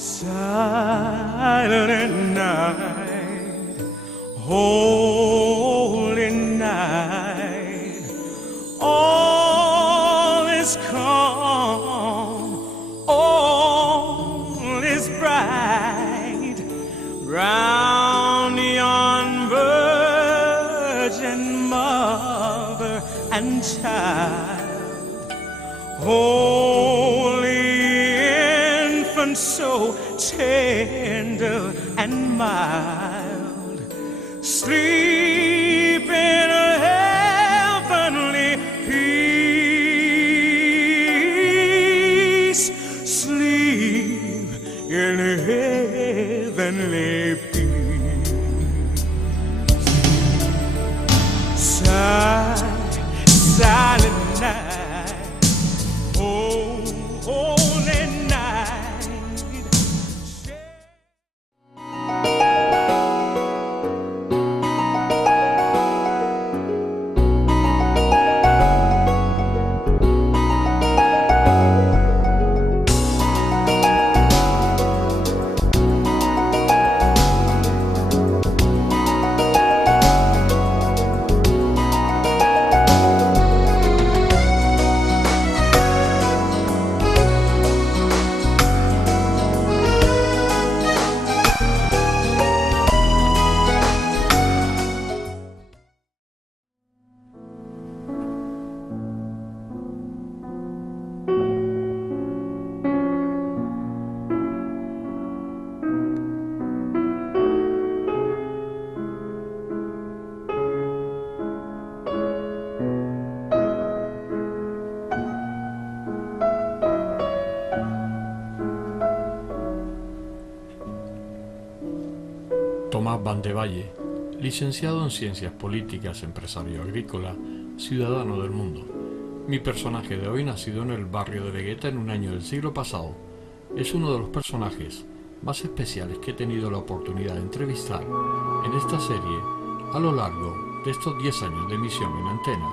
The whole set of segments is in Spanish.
Silent night, holy night, all is calm, all is bright, round yon virgin mother and child, holy infant so tender and mild, sleep in heavenly peace, sleep in heavenly peace. Silent night, oh, holy night. Tomás Vandevalle, licenciado en Ciencias Políticas, empresario agrícola, ciudadano del mundo. Mi personaje de hoy, nacido en el barrio de Vegueta en un año del siglo pasado, es uno de los personajes más especiales que he tenido la oportunidad de entrevistar en esta serie a lo largo de estos 10 años de emisión en antena.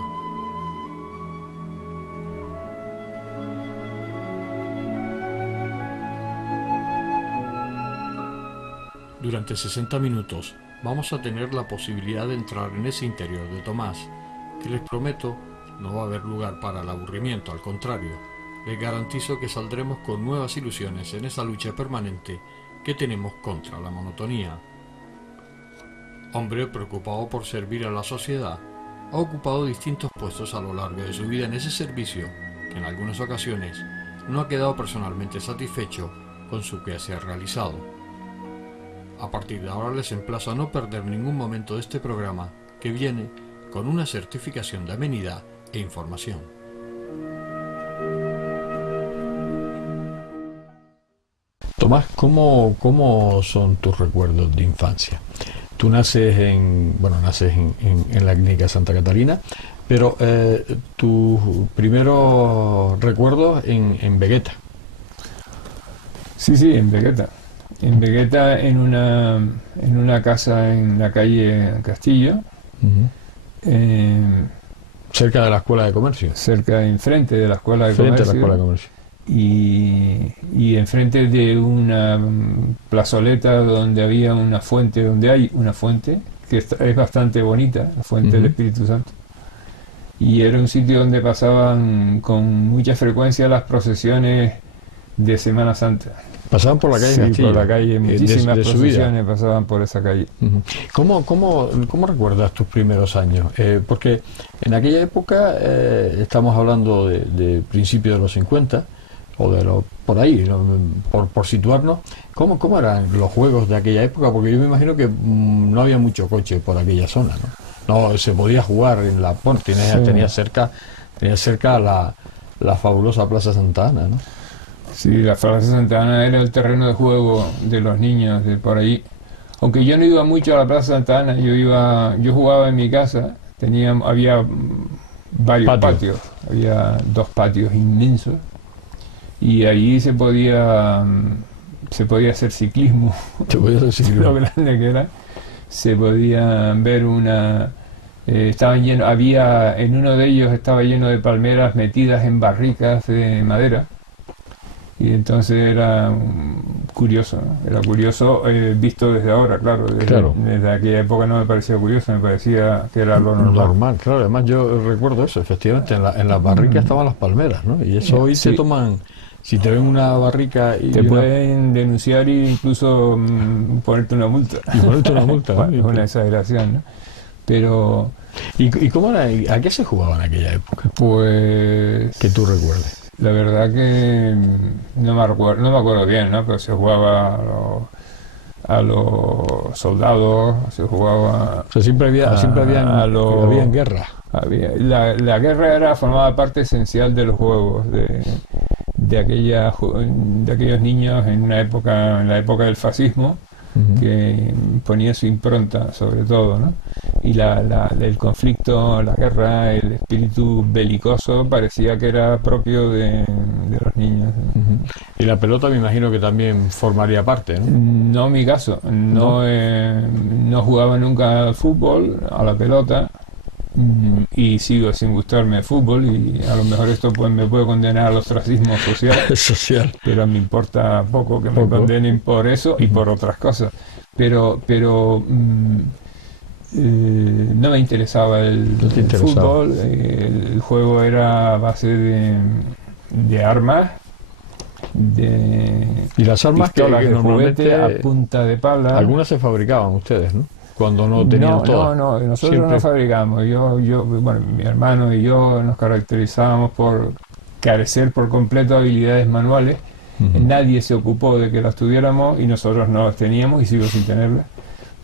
Durante 60 minutos vamos a tener la posibilidad de entrar en ese interior de Tomás, que les prometo no va a haber lugar para el aburrimiento, al contrario, les garantizo que saldremos con nuevas ilusiones en esa lucha permanente que tenemos contra la monotonía. Hombre preocupado por servir a la sociedad, ha ocupado distintos puestos a lo largo de su vida en ese servicio, que en algunas ocasiones no ha quedado personalmente satisfecho con su quehacer realizado. A partir de ahora les emplazo a no perder ningún momento de este programa, que viene con una certificación de amenidad e información. Tomás, ¿cómo son tus recuerdos de infancia? Tú naces en la clínica Santa Catalina, pero tus primeros recuerdos en Vegueta. Sí, en Vegueta. En Vegueta, en una casa en la calle Castillo. Cerca de la Escuela de Comercio. Enfrente de la Escuela de Comercio. Y enfrente de una plazoleta donde había una fuente, donde hay una fuente, que es bastante bonita, la fuente del Espíritu Santo. Y era un sitio donde pasaban con mucha frecuencia las procesiones de Semana Santa. ¿Pasaban por la calle Castillo? Sí, por la calle, muchísimas procesiones pasaban por esa calle. ¿Cómo recuerdas tus primeros años? Porque en aquella época, estamos hablando de principios de los 50, o por ahí, ¿no? por situarnos, ¿cómo eran los juegos de aquella época? Porque yo me imagino que no había mucho coche por aquella zona, ¿no? Se podía jugar en la... Bueno, tenía cerca la fabulosa Plaza Santa Ana, ¿no? Sí, la Plaza Santa Ana era el terreno de juego de los niños de por ahí. Aunque yo no iba mucho a la Plaza Santa Ana, yo jugaba en mi casa, había varios patios, había 2 patios inmensos, y allí se podía hacer ciclismo. Lo grande que era. Se podía ver en uno de ellos estaba lleno de palmeras metidas en barricas de madera, Y entonces era curioso, ¿no? Era curioso visto desde ahora, claro. Desde aquella época no me parecía curioso, me parecía que era lo normal. Claro. Además yo recuerdo eso, efectivamente, en las barricas estaban las palmeras, ¿no? Y eso hoy Sí. te toman, si te ven una barrica y Te pueden denunciar e incluso ponerte una multa. y ponerte una multa, ¿no? Bueno, es una exageración, ¿no? Pero, ¿Y cómo era? ¿A qué se jugaba en aquella época? pues, Que tú recuerdes. la verdad que no me acuerdo bien, ¿no? Pero se jugaba a los soldados, se jugaba... O sea, siempre habían guerra. La guerra formaba parte esencial de los juegos, de aquellos niños en la época del fascismo, que ponía su impronta sobre todo, ¿no? Y el conflicto, la guerra, el espíritu belicoso parecía que era propio de los niños. Y la pelota me imagino que también formaría parte, ¿no? No mi caso, no jugaba nunca al fútbol, a la pelota, y sigo sin gustarme el fútbol, y a lo mejor esto pues me puede condenar al ostracismo social, pero me importa poco que me condenen por eso y por otras cosas, pero no me interesaba el fútbol. El juego era a base de armas, y las armas pistolas que de normalmente juguete a punta de pala. algunas se fabricaban ustedes, ¿no? Cuando no tenían todas. No, nosotros Siempre. no fabricamos. Bueno, mi hermano y yo nos caracterizábamos por carecer por completo de habilidades manuales. Nadie se ocupó de que las tuviéramos y nosotros no las teníamos y sigo sin tenerlas.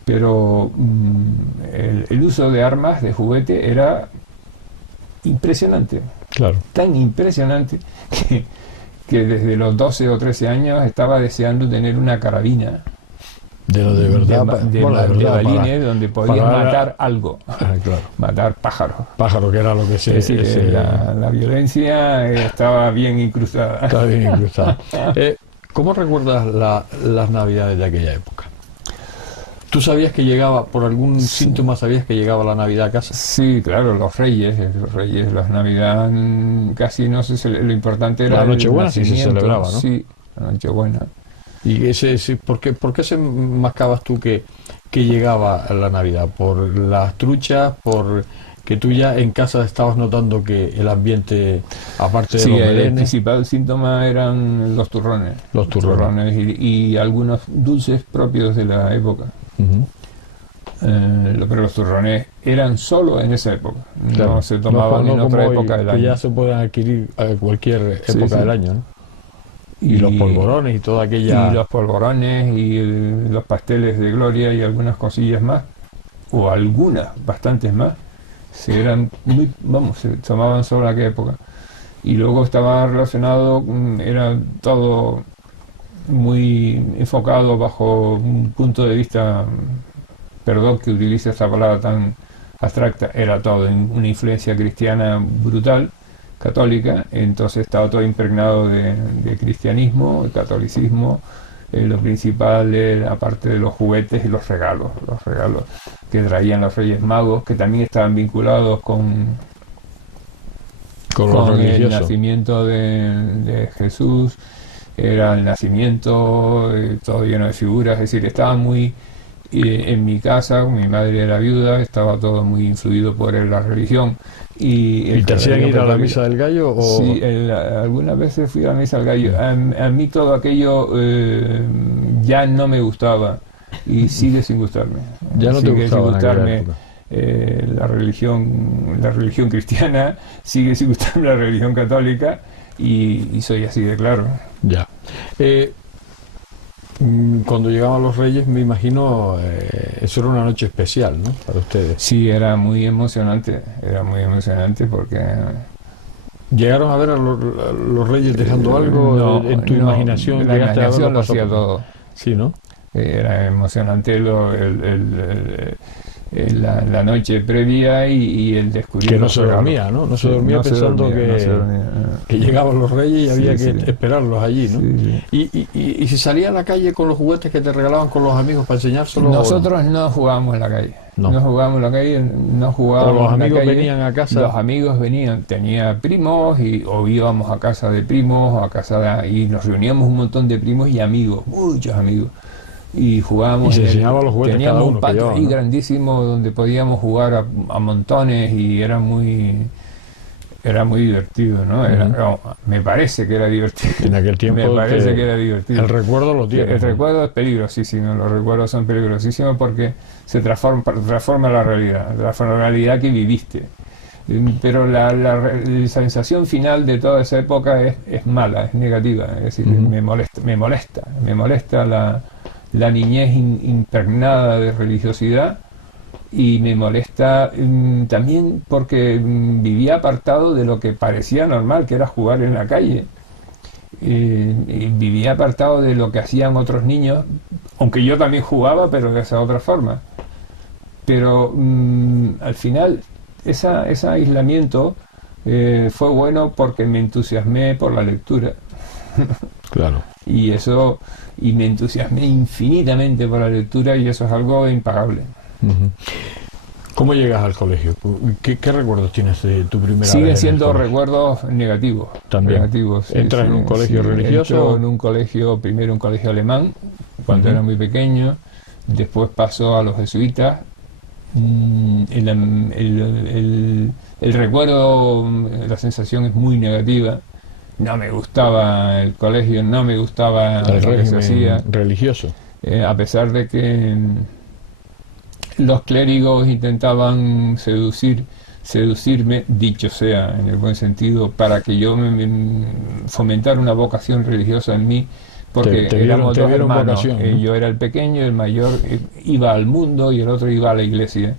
Pero el uso de armas de juguete era impresionante. Claro. Tan impresionante que desde los 12 o 13 años estaba deseando tener una carabina. De lo de verdad. De balines, donde podías matar algo. Claro. Matar pájaros. Pájaro, que era lo que se... Es decir, la violencia estaba bien incrustada. Estaba bien incrustada. ¿Cómo recuerdas las navidades de aquella época? ¿Tú sabías que llegaba, por algún síntoma, sabías que llegaba la Navidad a casa? Sí, claro, los reyes, las Navidad, casi no sé, lo importante era la Nochebuena, sí se nacimiento. celebraba, ¿no? Sí, la Nochebuena. ¿Y por qué se mascabas tú que llegaba la Navidad? ¿Por las truchas? ¿Por que tú ya en casa estabas notando que el ambiente, aparte de los el belenes... principal síntoma eran los turrones. Los turrones. Y algunos dulces propios de la época. Pero los turrones eran solo en esa época, Claro. no se tomaban en otra como época hoy, del que año. ya se pueden adquirir a cualquier época del año, ¿no? Y los polvorones y toda aquella... Y los polvorones y los pasteles de gloria y algunas cosillas más, o algunas, bastantes más, se tomaban solo en aquella época. Y luego estaba relacionado, era todo muy enfocado bajo un punto de vista, perdón que utilice esta palabra tan abstracta, era todo una influencia cristiana brutal, católica, entonces estaba todo impregnado de cristianismo, de catolicismo. Lo principal era, aparte de los juguetes, y los regalos que traían los Reyes Magos, que también estaban vinculados con el nacimiento de Jesús. Era el nacimiento, todo lleno de figuras, es decir, estaba muy... en mi casa, mi madre era viuda, estaba todo muy influido por la religión. ¿Y te hacían ir a la misa del gallo? ¿O? Sí, algunas veces fui a la misa del gallo. A mí todo aquello ya no me gustaba y sigue sin gustarme. Ya no te gustaba sin gustarme la religión cristiana, sigue sin gustarme la religión católica y soy así de claro. Ya. Cuando llegaban los Reyes, me imagino, eso era una noche especial, ¿no? Para ustedes. Sí, era muy emocionante porque... ¿Llegaron a ver a los Reyes dejando algo en tu imaginación? La imaginación lo hacía todo. Sí, ¿no? Era emocionante la noche previa y el descubrir Que no los se regalos. dormía, ¿no? No se Sí, dormía no se pensando dormía, no se dormía. que llegaban los reyes y Sí, había sí. que esperarlos allí, ¿no? Sí, sí. Y si salía a la calle con los juguetes que te regalaban con los amigos para enseñárselos. Nosotros no jugábamos en la calle. No. No jugábamos en la calle, no O jugábamos los en la amigos calle. venían a casa. Los amigos venían, tenía primos o íbamos a casa de primos o a casa y nos reuníamos un montón de primos y amigos, muchos amigos. Y jugábamos. Y se enseñaban los juguetes teníamos cada uno un que patio llevaban, ahí ¿no? grandísimo donde podíamos jugar a montones y era muy divertido, ¿no? No, me parece que era divertido. En aquel tiempo Me parece que era divertido. el recuerdo lo tiene. El recuerdo es peligrosísimo, los recuerdos son peligrosísimos porque se transforma la realidad que viviste. Pero la sensación final de toda esa época es mala, es negativa, es decir, me molesta la niñez impregnada de religiosidad y me molesta también porque vivía apartado de lo que parecía normal, que era jugar en la calle. Y vivía apartado de lo que hacían otros niños, aunque yo también jugaba, pero de esa otra forma. Pero al final ese aislamiento fue bueno porque me entusiasmé por la lectura. Claro. Y me entusiasmé infinitamente por la lectura y eso es algo impagable. Ujú. ¿Cómo llegas al colegio? ¿Qué recuerdos tienes de tu primera vez? Siguen siendo recuerdos negativos. También. Negativos, sí, ¿Entras sí, en un colegio sí. religioso? Entro en un colegio, primero un colegio alemán, cuando era muy pequeño, después pasó a los jesuitas. El recuerdo, la sensación es muy negativa. No me gustaba el colegio, no me gustaba El lo que se régimen hacía. religioso. A pesar de que los clérigos intentaban seducirme, dicho sea, en el buen sentido, para que yo fomentara una vocación religiosa en mí, porque Te éramos dos vieron hermanos. vocación, ¿no? Yo era el pequeño, el mayor iba al mundo y el otro iba a la iglesia.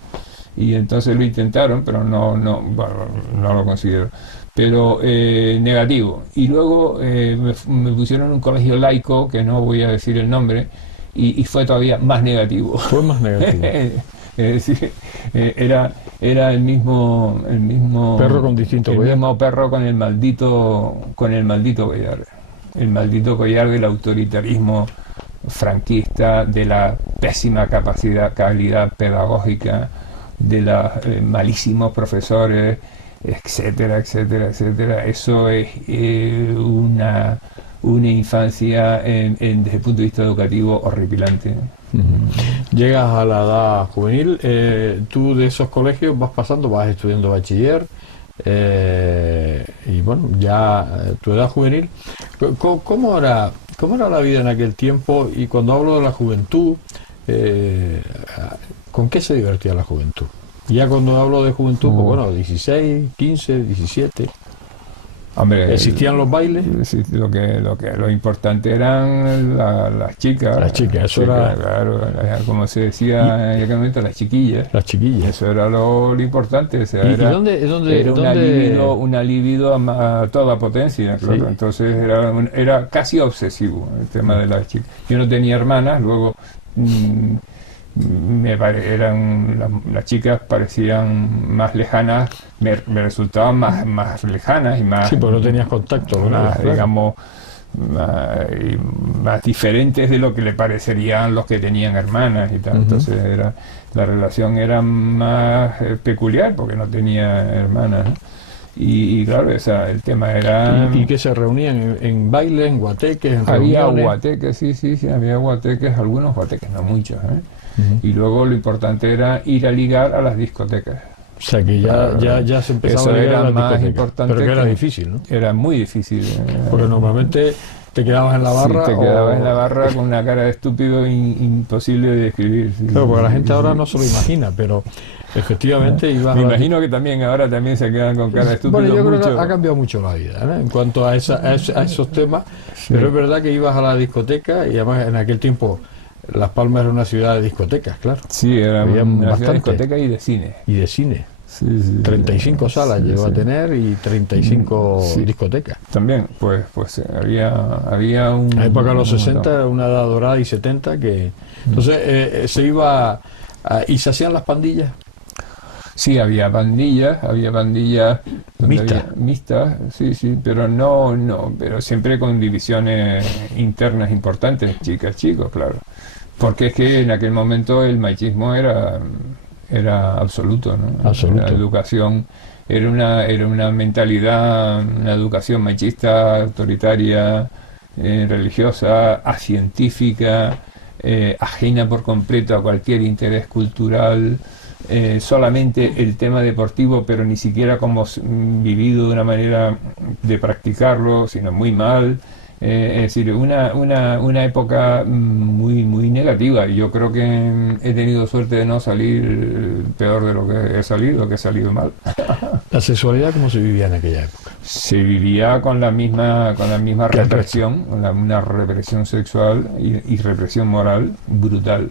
Y entonces lo intentaron, pero no lo consiguieron. Pero negativo. Y luego me pusieron en un colegio laico, que no voy a decir el nombre, y fue todavía más negativo. Fue más negativo. Es decir, era el mismo Perro con distinto el collar. mismo perro con el maldito collar. El maldito collar del autoritarismo franquista, de la pésima calidad pedagógica, de los malísimos profesores, etcétera, etcétera, etcétera. Eso es una infancia desde el punto de vista educativo horripilante. Llegas a la edad juvenil, tú de esos colegios vas pasando, vas estudiando bachiller, y bueno, ya tu edad juvenil, ¿cómo era la vida en aquel tiempo? Y cuando hablo de la juventud, ¿con qué se divertía la juventud? Ya cuando hablo de juventud, pues bueno, 16, 15, 17... Hombre, ¿existían los bailes? Sí, lo importante eran las chicas. Las chicas, eso era... Claro, como se decía en aquel momento, las chiquillas. Las chiquillas. Eso era lo importante. O sea, ¿Y era dónde? una libido a toda potencia. Claro. Sí. Entonces era casi obsesivo el tema de las chicas. Yo no tenía hermanas, luego las chicas parecían más lejanas, me resultaban más lejanas y más... Sí, porque no tenías contacto con ellas, claro. Digamos, más diferentes de lo que le parecerían los que tenían hermanas y tal. Entonces la relación era más peculiar porque no tenía hermanas, ¿no? Y claro, el tema era... ¿Y que se reunían en bailes, en guateques, en había reuniones? guateques, sí, había guateques, algunos guateques, no muchos, ¿eh? Y luego lo importante era ir a ligar a las discotecas. O sea que ya se empezaba Eso a ligar era a las más discotecas. importante Pero que era que- difícil, ¿no? Era muy difícil. Porque normalmente te quedabas en la barra. Sí, te quedabas en la barra con una cara de estúpido imposible de describir. Sí, Claro, porque la gente sí, ahora sí. no se lo imagina, pero efectivamente ibas Me a la- imagino que ahora también se quedan con cara de estúpido. Bueno, yo creo mucho. que ha cambiado mucho la vida, ¿no? En cuanto a esos temas, pero es verdad que ibas a la discoteca y además en aquel tiempo Las Palmas era una ciudad de discotecas, claro, Sí, era había una ciudad de bastante. discoteca y de cine. y de cine. Sí, sí, 35 salas sí, llegó sí. a tener y 35 Sí. discotecas. También, pues había un... En la época de los un 60 montón. era una edad dorada y 70 que... Entonces se iba ¿Y se hacían las pandillas? Sí, había pandillas donde Mixtas. había mixtas, sí, pero pero siempre con divisiones internas importantes, chicas, chicos, claro. Porque es que en aquel momento el machismo era absoluto, ¿no? Absoluto. La educación era una mentalidad, una educación machista, autoritaria, religiosa, acientífica, ajena por completo a cualquier interés cultural. Solamente el tema deportivo, pero ni siquiera como vivido de una manera de practicarlo, sino muy mal. Es decir, una época muy negativa. Y yo creo que he tenido suerte de no salir peor de lo que he salido mal. ¿La sexualidad cómo se vivía en aquella época? Se vivía con la misma ¿Qué represión, una represión sexual y represión moral brutal.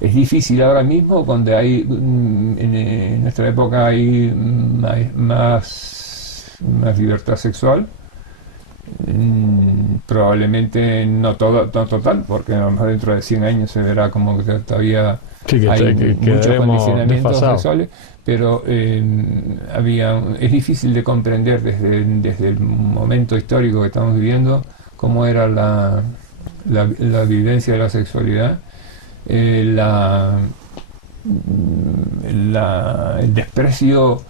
Es difícil ahora mismo cuando hay en nuestra época hay más libertad sexual. Probablemente no total, porque a lo mejor dentro de 100 años se verá como que todavía hay muchos quedaremos condicionamientos desfasados. sexuales, pero es difícil de comprender desde el momento histórico que estamos viviendo cómo era la vivencia de la sexualidad. El desprecio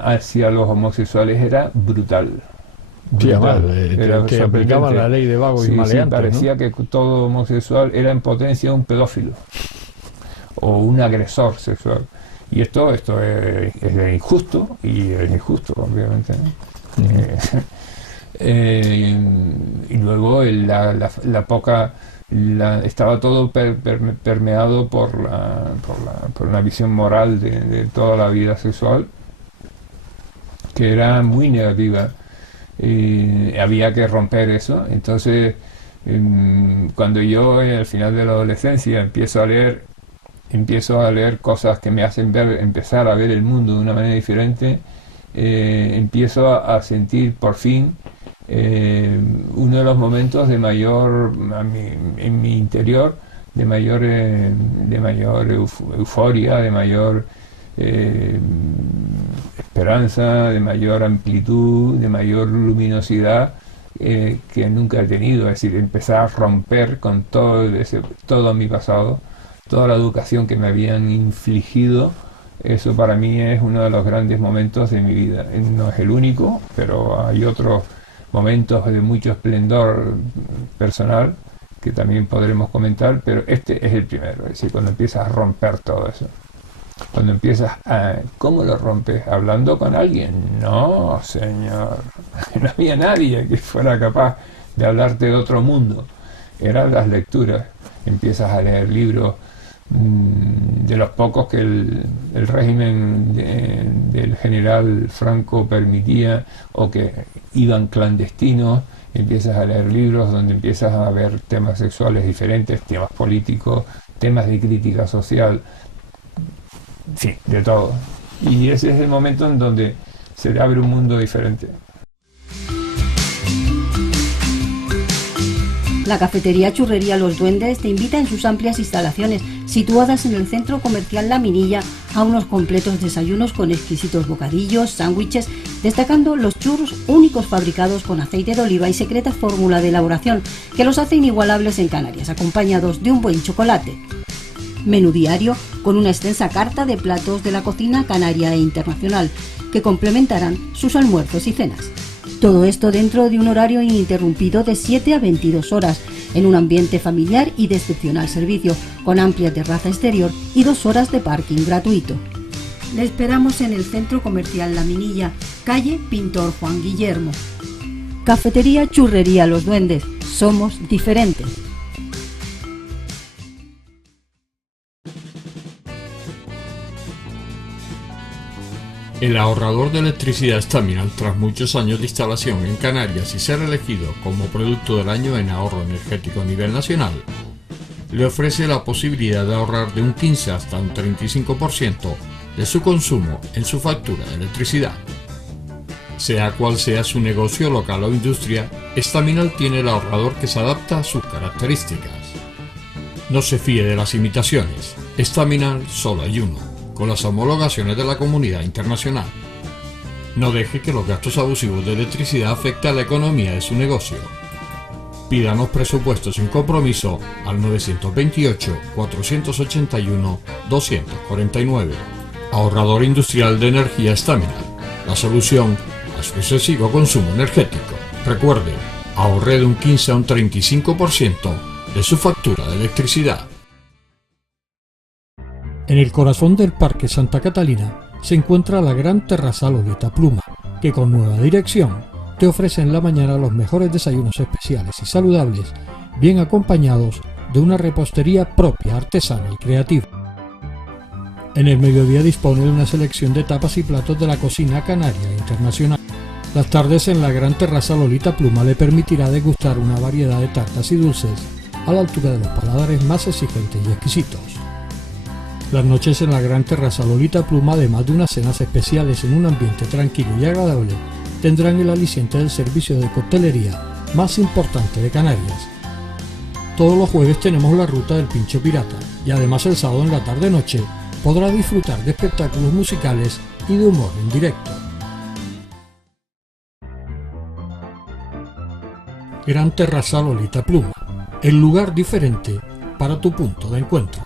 hacia los homosexuales era brutal. Sí, además, Era que aplicaban sorprendente. la ley de vagos y Sí, maleantes, parecía ¿no? que todo homosexual era en potencia un pedófilo o un agresor sexual. Y esto es injusto, y es injusto, obviamente, ¿no? Y luego estaba todo permeado por una visión moral de toda la vida sexual, que era muy negativa. Había que romper eso. Entonces, cuando yo al final de la adolescencia empiezo a leer cosas que me hacen empezar a ver el mundo de una manera diferente, empiezo a sentir por fin uno de los momentos de mayor, en mi interior, de mayor euforia, de mayor esperanza, de mayor amplitud, de mayor luminosidad que nunca he tenido. Es decir, empezar a romper con todo mi pasado, toda la educación que me habían infligido. Eso para mí es uno de los grandes momentos de mi vida. No es el único, pero hay otros momentos de mucho esplendor personal que también podremos comentar, pero este es el primero. Es decir, cuando empiezas a romper todo eso. Cuando empiezas a... ¿Cómo lo rompes? ¿Hablando con alguien? No, señor. No había nadie que fuera capaz de hablarte de otro mundo. Eran las lecturas. Empiezas a leer libros de los pocos que el régimen del general Franco permitía, o que iban clandestinos. Empiezas a leer libros donde empiezas a ver temas sexuales diferentes, temas políticos, temas de crítica social, sí, de todo. Y ese es el momento en donde se abre un mundo diferente. La cafetería Churrería Los Duendes te invita en sus amplias instalaciones, situadas en el centro comercial La Minilla, a unos completos desayunos con exquisitos bocadillos, sándwiches, destacando los churros únicos fabricados con aceite de oliva y secreta fórmula de elaboración, que los hace inigualables en Canarias, acompañados de un buen chocolate. Menú diario con una extensa carta de platos de la cocina canaria e internacional, que complementarán sus almuerzos y cenas. Todo esto dentro de un horario ininterrumpido de 7 a 22 horas, en un ambiente familiar y de excepcional servicio, con amplia terraza exterior y 2 horas de parking gratuito. Le esperamos en el Centro Comercial La Minilla, calle Pintor Juan Guillermo. Cafetería Churrería Los Duendes. Somos diferentes. El ahorrador de electricidad Staminal, tras muchos años de instalación en Canarias y ser elegido como producto del año en ahorro energético a nivel nacional, le ofrece la posibilidad de ahorrar de un 15 hasta un 35% de su consumo en su factura de electricidad. Sea cual sea su negocio local o industria, Staminal tiene el ahorrador que se adapta a sus características. No se fíe de las imitaciones. Staminal solo hay uno, con las homologaciones de la comunidad internacional. No deje que los gastos abusivos de electricidad afecten a la economía de su negocio. Pídanos presupuestos sin compromiso al 928-481-249. Ahorrador industrial de energía Staminal. La solución a su excesivo consumo energético. Recuerde, ahorre de un 15 a un 35% de su factura de electricidad. En el corazón del Parque Santa Catalina se encuentra la gran terraza Lolita Pluma, que con nueva dirección te ofrece en la mañana los mejores desayunos especiales y saludables, bien acompañados de una repostería propia, artesana y creativa. En el mediodía dispone de una selección de tapas y platos de la cocina canaria e internacional. Las tardes en la gran terraza Lolita Pluma le permitirá degustar una variedad de tartas y dulces a la altura de los paladares más exigentes y exquisitos. Las noches en la gran terraza Lolita Pluma, además de unas cenas especiales en un ambiente tranquilo y agradable, tendrán el aliciente del servicio de coctelería más importante de Canarias. Todos los jueves tenemos la ruta del Pincho Pirata y además el sábado en la tarde-noche podrá disfrutar de espectáculos musicales y de humor en directo. Gran terraza Lolita Pluma, el lugar diferente para tu punto de encuentro.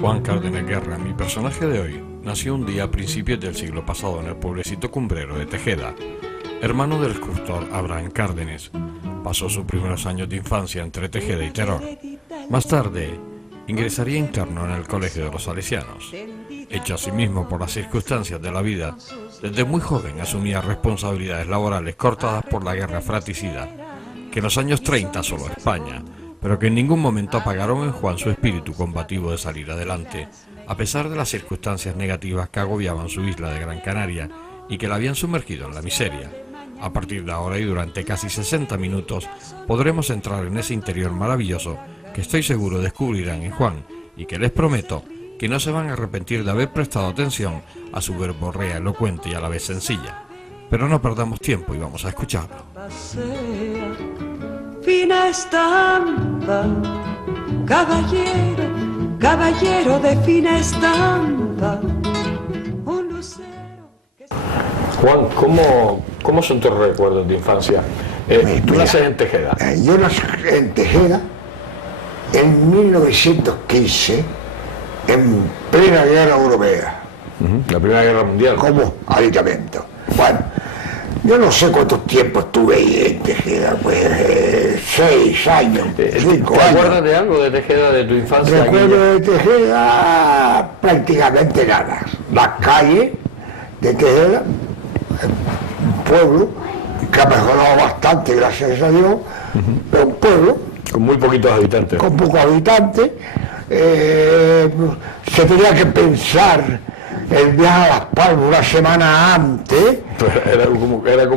Juan Cárdenas Guerra, mi personaje de hoy, nació un día a principios del siglo pasado en el pueblecito cumbrero de Tejeda. Hermano del escultor Abraham Cárdenas, pasó sus primeros años de infancia entre Tejeda y Teror. Más tarde, ingresaría interno en el Colegio de los Salesianos. Hecho a sí mismo por las circunstancias de la vida, desde muy joven asumía responsabilidades laborales cortadas por la guerra fratricida, que en los años 30 asoló España, pero que en ningún momento apagaron en Juan su espíritu combativo de salir adelante, a pesar de las circunstancias negativas que agobiaban su isla de Gran Canaria y que la habían sumergido en la miseria. A partir de ahora y durante casi 60 minutos podremos entrar en ese interior maravilloso que estoy seguro descubrirán en Juan y que les prometo que no se van a arrepentir de haber prestado atención a su verborrea elocuente y a la vez sencilla. Pero no perdamos tiempo y vamos a escucharlo. Fina estampa, caballero, caballero de fina estampa, un lucero que... Juan, ¿cómo son tus recuerdos de infancia? Tú naces en Tejeda. Yo nací en Tejeda en 1915, en plena guerra europea. La Primera Guerra Mundial. Como aditamento. Bueno, yo no sé cuánto tiempo estuve ahí en Tejeda, pues 6 años, 5 años. ¿Te acuerdas de algo de Tejeda, de tu infancia? Recuerdo de Tejeda prácticamente nada. La calle de Tejeda, un pueblo que ha mejorado bastante, gracias a Dios, pero un pueblo con muy poquitos habitantes. Con pocos habitantes. Se tenía que pensar el viaje a Las Palmas una semana antes. Era como el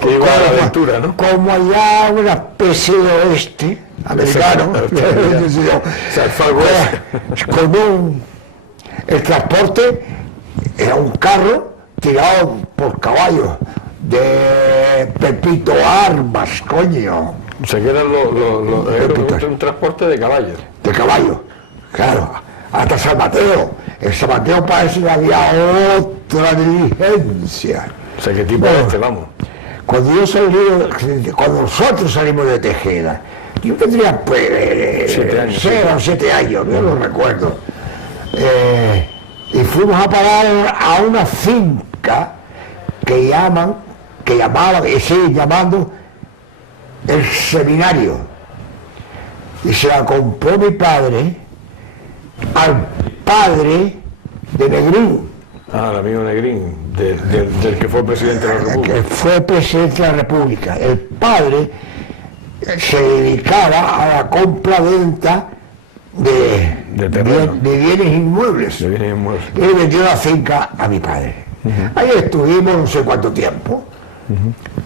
que iba a la aventura, ¿no? Como allá una especie de oeste americano. El transporte era un carro tirado por caballos de Pepito Armas, coño. O sea que era un transporte de caballos. De caballos, claro. Hasta San Mateo. En San Mateo parece que había otra diligencia. O sea, ¿qué tipo de este, vamos? Cuando nosotros salimos de Tejeda, yo tendría pues 6 o 7 años, no lo recuerdo. Y fuimos a parar a una finca que llamaban y siguen llamando el seminario. y se la compró mi padre al padre de Negrín, El amigo Negrín, del que fue presidente de la República. que fue presidente de la República. El padre se dedicaba a la compra-venta De terreno. de bienes inmuebles. De bienes inmuebles. Y le vendió la finca a mi padre. Ahí estuvimos no sé cuánto tiempo,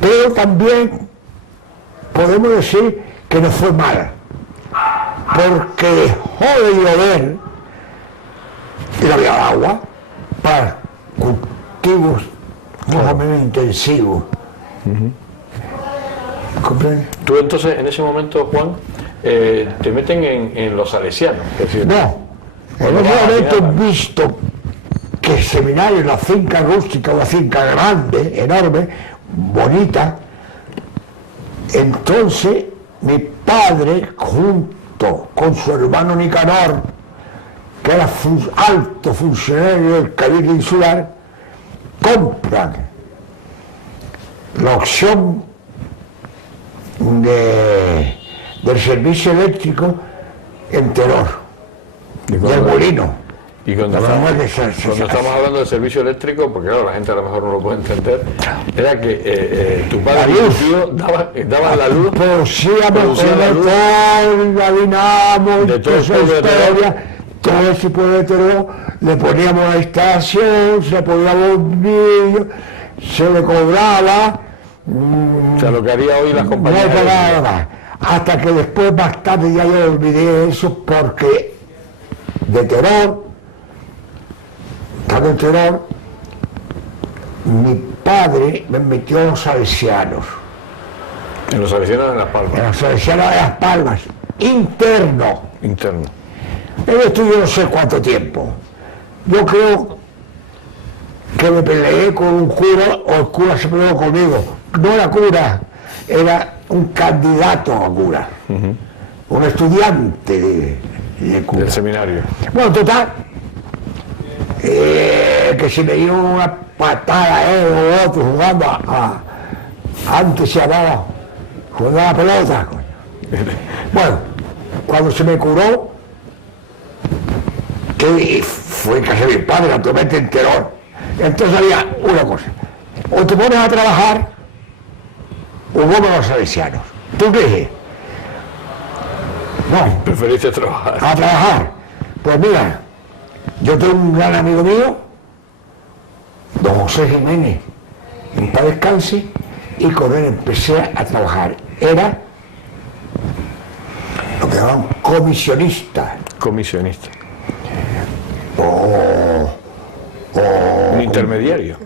pero también podemos decir que no fue mal, porque dejó de llover y no había agua para cultivos más o menos intensivos. ¿Comprendes? Tú entonces, en ese momento, Juan, te meten en los salesianos. Es decir, No, en ese momento he visto que el seminario, la finca rústica, una finca grande, enorme, bonita, entonces mi padre, junto con su hermano Nicanor, que era alto funcionario del Cabildo Insular, compran la opción del servicio eléctrico en Teror, del molino. Y cuando estamos hablando del servicio eléctrico, porque claro, la gente a lo mejor no lo puede entender, era que tu padre y tu tío daban la luz, producíamos la luz la dinamo, de todo el esa pueblo de Teror. historia, todo ese pueblo de Teror, le poníamos la instalación, se le ponía bombillo, se le cobraba. O sea, lo que haría hoy las No compañías. pagaba más. Hasta que después, más tarde, ya yo olvidé eso porque de Teror, estando en Teror, mi padre me metió a los salesianos. En los salesianos en Las Palmas. En los salesianos de Las Palmas, interno. Interno. Él estudió no sé cuánto tiempo. Yo creo que me peleé con un cura o el cura se peleó conmigo. No era cura, era un candidato a cura, un estudiante de cura. Del seminario. Bueno, total, que se me dio una patada o otro jugando antes se llamaba jugando a la pelota. Coño. Bueno, cuando se me curó, que fue en casa de mi padre, naturalmente en Teror, entonces había una cosa, o te pones a trabajar o vamos a los salesianos. ¿Tú qué dices? No, Preferiste trabajar. a trabajar. Pues mira, yo tengo un gran amigo mío, don José Jiménez, en paz descanse, y con él empecé a trabajar. Era lo que llamaban comisionista. Comisionista. O Un intermediario.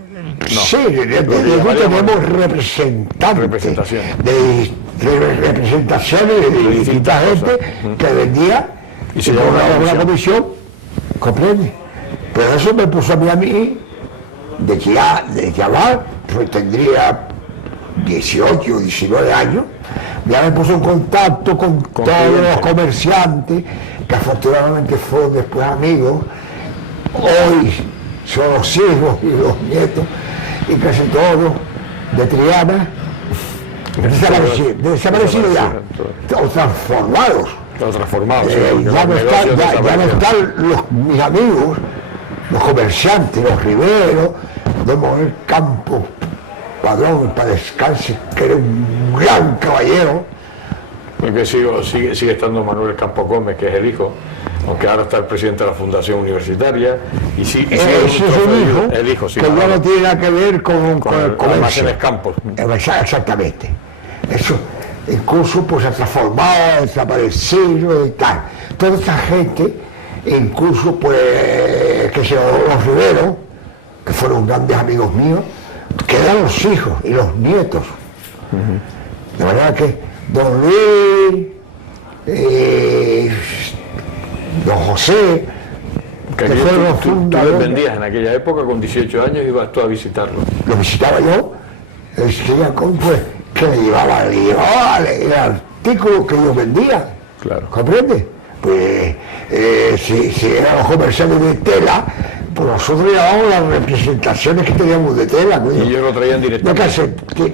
sí, tenemos representantes de representaciones de distintas gente que vendía Y se y llevaba cobraba una una comisión, ¿comprende? Pero eso me puso a mí de llamar, pues tendría 18 o 19 años, ya me puso en contacto con todos los comerciantes, que afortunadamente fueron después amigos, hoy son los hijos y los nietos, y casi todos de Triana, desaparecidos ya, o transformados. Lo transformado. sí, porque Ya los no están, negocios ya no desaparecieron. están mis amigos, los comerciantes, los riberos, don Manuel Campos, padrón, para descanse, que era un gran caballero. Porque sigue estando Manuel Campos Gómez, que es el hijo, aunque ahora está el presidente de la Fundación Universitaria, y sigue Ese es el hijo, sí, que ya Manolo, no tiene nada que ver con el comercio. Almacenes Campos. Exactamente. Eso, incluso pues se ha transformado, desaparecido y tal. Toda esta gente, incluso pues, que se los riberos, que fueron grandes amigos míos, quedan los hijos y los nietos. De manera que don Luis, don José, Que que fueron los tú les fundadores, vendías en aquella época, con 18 años ibas tú a visitarlo. lo visitaba yo, decía pues, que le llevaba el artículo que yo vendía. Claro. ¿Comprende? Pues si eran los comerciantes de tela, pues nosotros llevábamos las representaciones que teníamos de tela, coño. Y ellos lo traían directamente.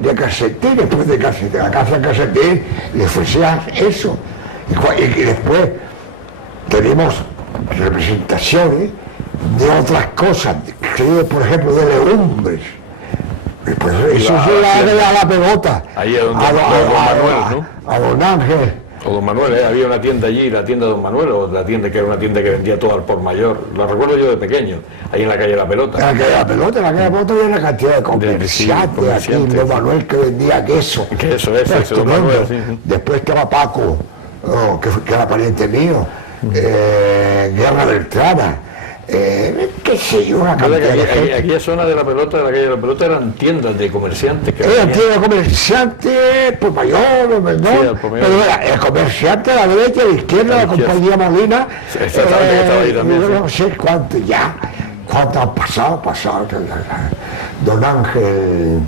De calcetín, después de calcetín, la casa de calcetín, le ofrecías eso. Y después tenemos representaciones de otras cosas, por ejemplo, de legumbres. Pues eso se le da la pelota. Ahí es donde a don Manuel, ¿no? A don Ángel. O don Manuel, había una tienda allí, la tienda de don Manuel, o la tienda que era una tienda que vendía todo al por mayor. Lo recuerdo yo de pequeño, ahí en la calle La Pelota. En la calle La Pelota, había una cantidad de comerciantes aquí, don Manuel que vendía queso. Queso, ese don Manuel, sí. Después estaba Paco, que era pariente mío, Guerra Beltrana. Qué sé yo, una cantidad de gente. Aquella zona de La Pelota, de la calle La Pelota, eran tiendas de comerciantes. Eran tiendas de comerciantes, por mayor, ¿no? Sí, pero era el comerciante a la derecha, a la izquierda, la compañía Molina. Exactamente, que estaba ahí también. No sé cuánto ya, cuánto han pasado. Don Ángel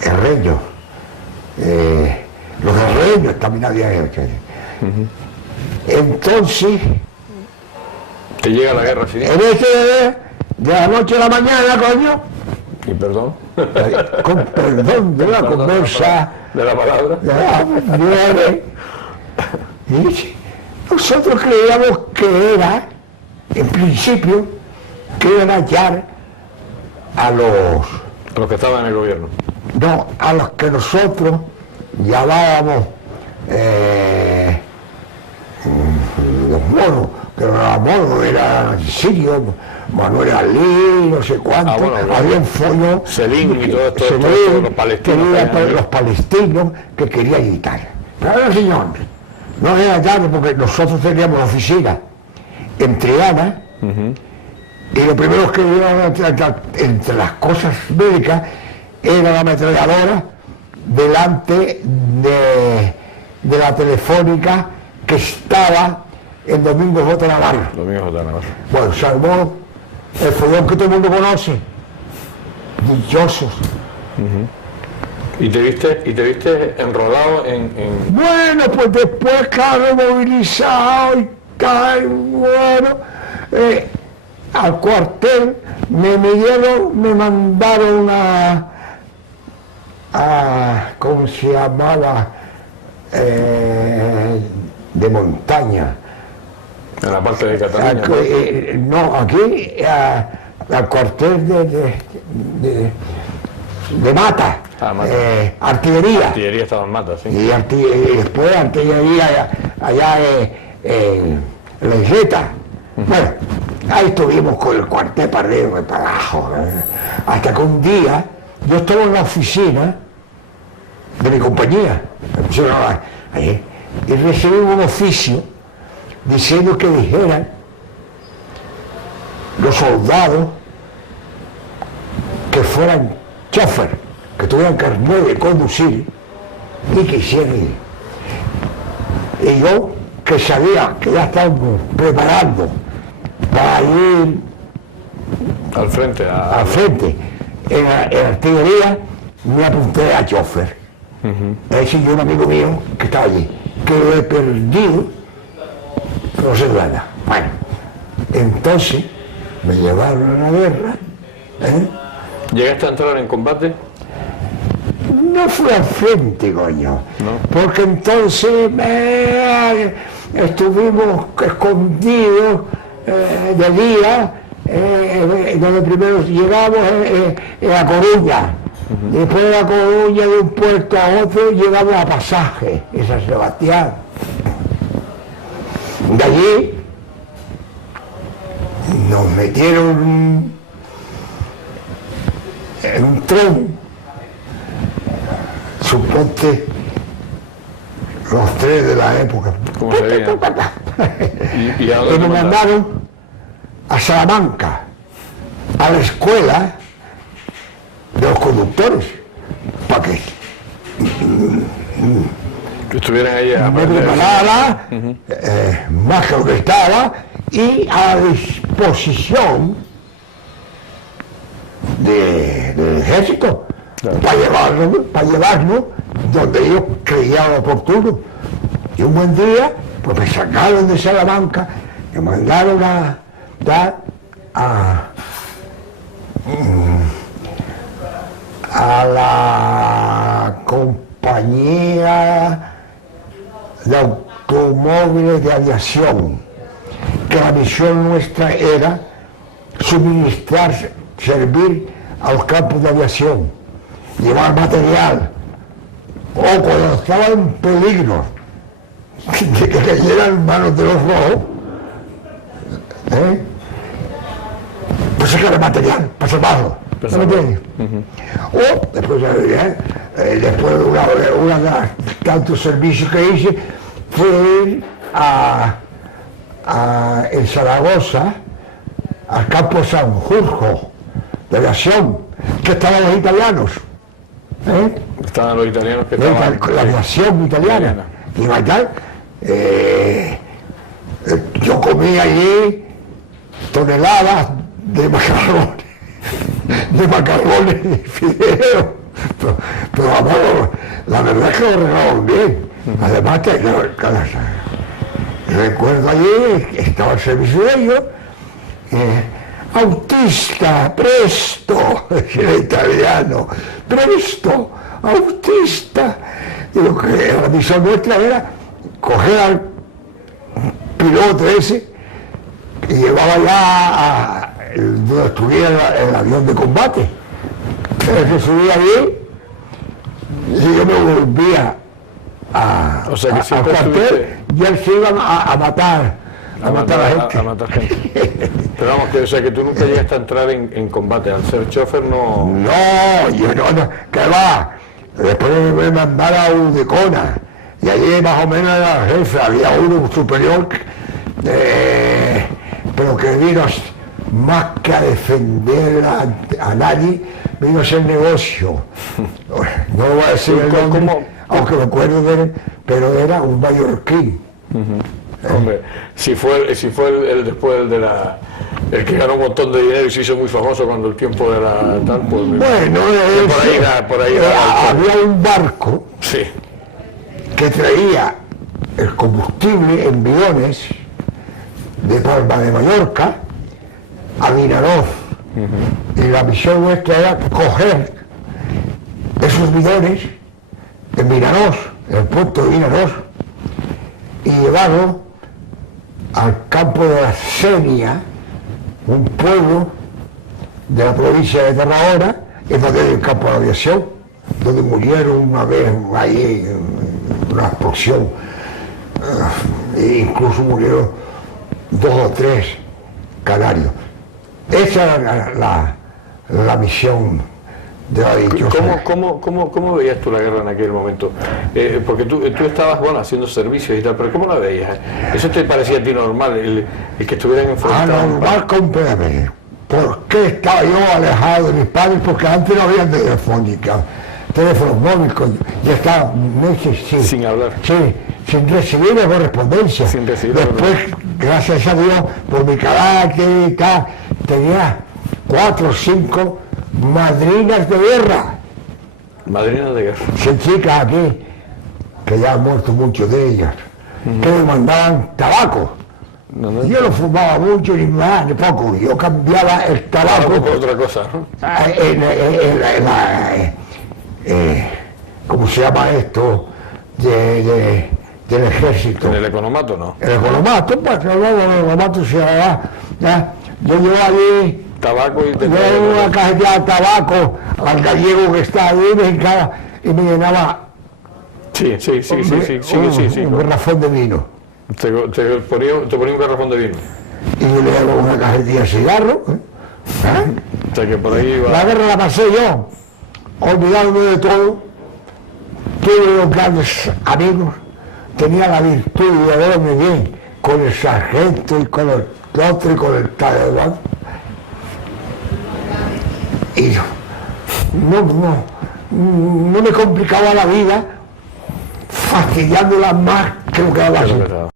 Herreño, los Herreños también había hecho. Entonces, que llega la guerra civil. en ese de la noche a la mañana, coño. Y perdón. Con perdón de la conversa. De la palabra. Y nosotros creíamos que era, en principio, que iban a hallar a los que estaban en el gobierno. No, a los que nosotros llamábamos los monos, que no eran monos, eran sirios, Manuel Alí, no sé cuánto, había un follo. Selín y todo esto, los palestinos. Los palestinos que querían Italia. Pero ahora, señor, no era tarde porque nosotros teníamos oficina en Triana, y lo primero que iban entre las cosas médicas era la ametralladora delante de la telefónica que estaba en Domingo J. Navarro. Bueno, se armó el follón que todo el mundo conoce, dichosos. ¿Y te viste enrolado en...? Bueno, pues después, claro, movilizado y tal, bueno, al cuartel me mandaron a ¿cómo se llamaba? De montaña. En la parte de Cataluña. No, aquí, al cuartel de Mata. Mata. Artillería. Artillería estaba en Mata, sí. Y después artillería allá en la isleta. Bueno, ahí estuvimos con el cuartel para arriba y para abajo. Hasta que un día yo estaba en la oficina de mi compañía. Y recibí un oficio diciendo que dijeran los soldados que fueran chofer, que tuvieran carnet de conducir y que hicieran ir. Y yo, que sabía que ya estábamos preparando para ir al frente, en la artillería, me apunté a chofer. Ese y un amigo mío que estaba allí, que lo he perdido, pero no sé nada. Bueno, entonces me llevaron a la guerra. ¿Llegaste a entrar en combate? No fui al frente, coño, porque entonces estuvimos escondidos de día, donde primero llegamos en La Coruña. Después de La Coruña, de un puerto a otro, llegamos a Pasaje, en San Sebastián. De allí nos metieron en un tren, suponte los trenes de la época. ¿Cómo se veía? Y nos mandaron a Salamanca, a la escuela de los conductores, para que estuvieran ahí a me preparara más que lo que estaba y a la disposición del ejército, claro, para llevarnos donde ellos creían oportuno. Y un buen día, pues me sacaron de Salamanca, me mandaron a la compañía automóviles de aviación, que la misión nuestra era suministrar, servir a los campos de aviación, llevar material, o cuando estaban en peligro de que cayeran en manos de los rojos, pues sacar material para salvarlo. ¿No me entiendes? O después de una de las tantos servicios que hice fue ir en Zaragoza al campo Sanjurjo de aviación, que estaban los italianos. Estaban los italianos que La estaban... aviación italiana. Y tal, yo comí allí toneladas de macarrones y fideos, pero vamos, la verdad es que lo regalaron bien. Además, recuerdo allí, estaba al servicio de ellos, autista, presto, era italiano, presto, autista. Y lo que la misión nuestra era coger al piloto ese y llevaba ya a donde estuviera el avión de combate. Él se subía allí y yo me volvía al cuartel y él se iba a matar a matar gente. Pero vamos, o sea que tú nunca llegaste a entrar en combate, al ser chofer no... No, yo no, ¿qué va? Después me mandaron a Udecona y allí más o menos era el jefe, había uno superior, pero que vino más que a defender a nadie, vino a hacer negocio. No voy a decir el nombre, aunque me acuerdo de él, pero era un mallorquín. Hombre, si fue el después el que ganó un montón de dinero y se hizo muy famoso cuando el tiempo era tal, pues bueno, por ahí había un barco que traía el combustible en bidones de Palma de Mallorca a Vinaroz, y la misión nuestra era coger esos bidones en Vinaroz, en el puerto de Vinaroz, y llevarlos al campo de la Senia, un pueblo de la provincia de Tarragona, en donde hay el campo de la aviación, donde murieron una vez ahí una explosión, e incluso murieron 2 o 3 canarios. Esa era la misión de la dichosa. ¿Cómo veías tú la guerra en aquel momento? Porque tú estabas, bueno, haciendo servicios y tal, pero ¿cómo la veías? ¿Eso te parecía a ti normal, el que estuvieran enfrentados? Anormal completamente. ¿Por qué estaba yo alejado de mis padres? Porque antes no había telefónica, teléfonos móviles, ya estaba meses sin hablar. Sí, sin recibir la correspondencia. Después, gracias a Dios, por mi carácter y tal, tenía 4 o 5 madrinas de guerra. Madrinas de guerra. Son chicas aquí, que ya han muerto muchos de ellas, que me mandaban tabaco. Yo no fumaba mucho, ni más, ni poco. Yo cambiaba el tabaco por otra cosa, ¿no? ¿Cómo se llama esto? Del ejército. ¿En el economato, no? El economato, pues el economato se llama. Yo llevo allí tabaco y una cajetilla de tabaco al gallego que está ahí y me llenaba un garrafón de vino. Te ponía un garrafón de vino. Y yo le hago una cajetilla de cigarro. O sea que por ahí iba... La guerra la pasé yo, olvidándome de todo. Tuve unos grandes amigos, tenía la virtud de verme bien con el sargento y con el otro y con el talibán. Y no me complicaba la vida fastidiándola más que lo que había.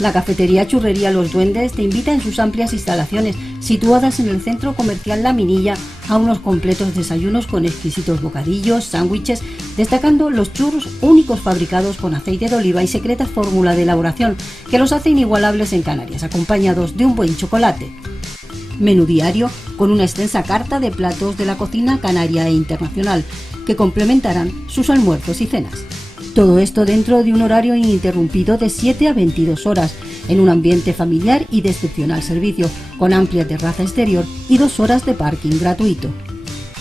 La cafetería Churrería Los Duendes te invita en sus amplias instalaciones, situadas en el centro comercial La Minilla, a unos completos desayunos con exquisitos bocadillos, sándwiches, destacando los churros únicos fabricados con aceite de oliva y secreta fórmula de elaboración que los hace inigualables en Canarias, acompañados de un buen chocolate. Menú diario con una extensa carta de platos de la cocina canaria e internacional, que complementarán sus almuerzos y cenas. Todo esto dentro de un horario ininterrumpido de 7 a 22 horas, en un ambiente familiar y de excepcional servicio, con amplia terraza exterior y 2 horas de parking gratuito.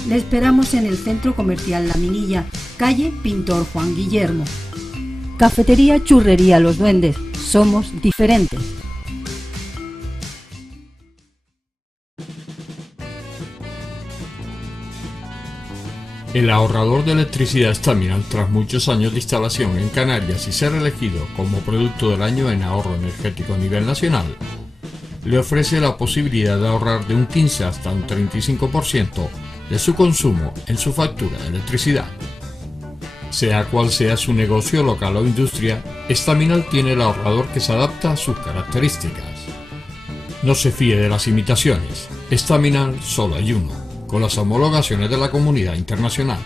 Le esperamos en el Centro Comercial La Minilla, calle Pintor Juan Guillermo. Cafetería Churrería Los Duendes. Somos diferentes. El ahorrador de electricidad Staminal, tras muchos años de instalación en Canarias y ser elegido como producto del año en ahorro energético a nivel nacional, le ofrece la posibilidad de ahorrar de un 15 hasta un 35% de su consumo en su factura de electricidad. Sea cual sea su negocio local o industria, Staminal tiene el ahorrador que se adapta a sus características. No se fíe de las imitaciones, Staminal solo hay uno, con las homologaciones de la comunidad internacional.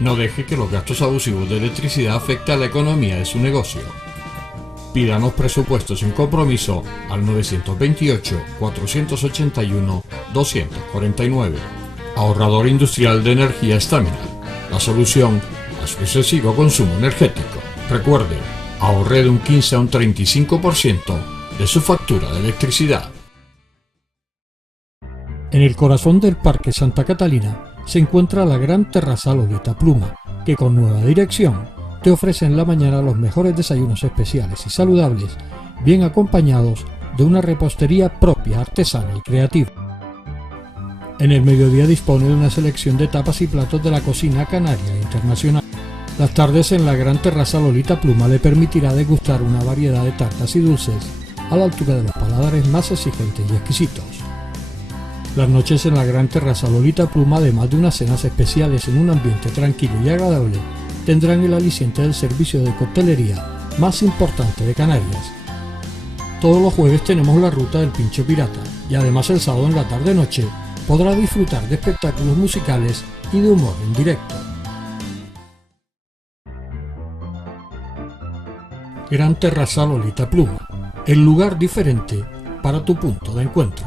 No deje que los gastos abusivos de electricidad afecten a la economía de su negocio. Pídanos presupuestos sin compromiso al 928-481-249. Ahorrador industrial de energía Staminal, la solución a su excesivo consumo energético. Recuerde, ahorre de un 15 a un 35% de su factura de electricidad. En el corazón del Parque Santa Catalina se encuentra la gran terraza Lolita Pluma, que con nueva dirección te ofrece en la mañana los mejores desayunos especiales y saludables, bien acompañados de una repostería propia, artesana y creativa. En el mediodía dispone de una selección de tapas y platos de la cocina canaria e internacional. Las tardes en la gran terraza Lolita Pluma le permitirá degustar una variedad de tartas y dulces a la altura de los paladares más exigentes y exquisitos. Las noches en la gran terraza Lolita Pluma, además de unas cenas especiales en un ambiente tranquilo y agradable, tendrán el aliciente del servicio de coctelería más importante de Canarias. Todos los jueves tenemos la ruta del Pincho Pirata y además el sábado en la tarde-noche podrá disfrutar de espectáculos musicales y de humor en directo. Gran terraza Lolita Pluma, el lugar diferente para tu punto de encuentro.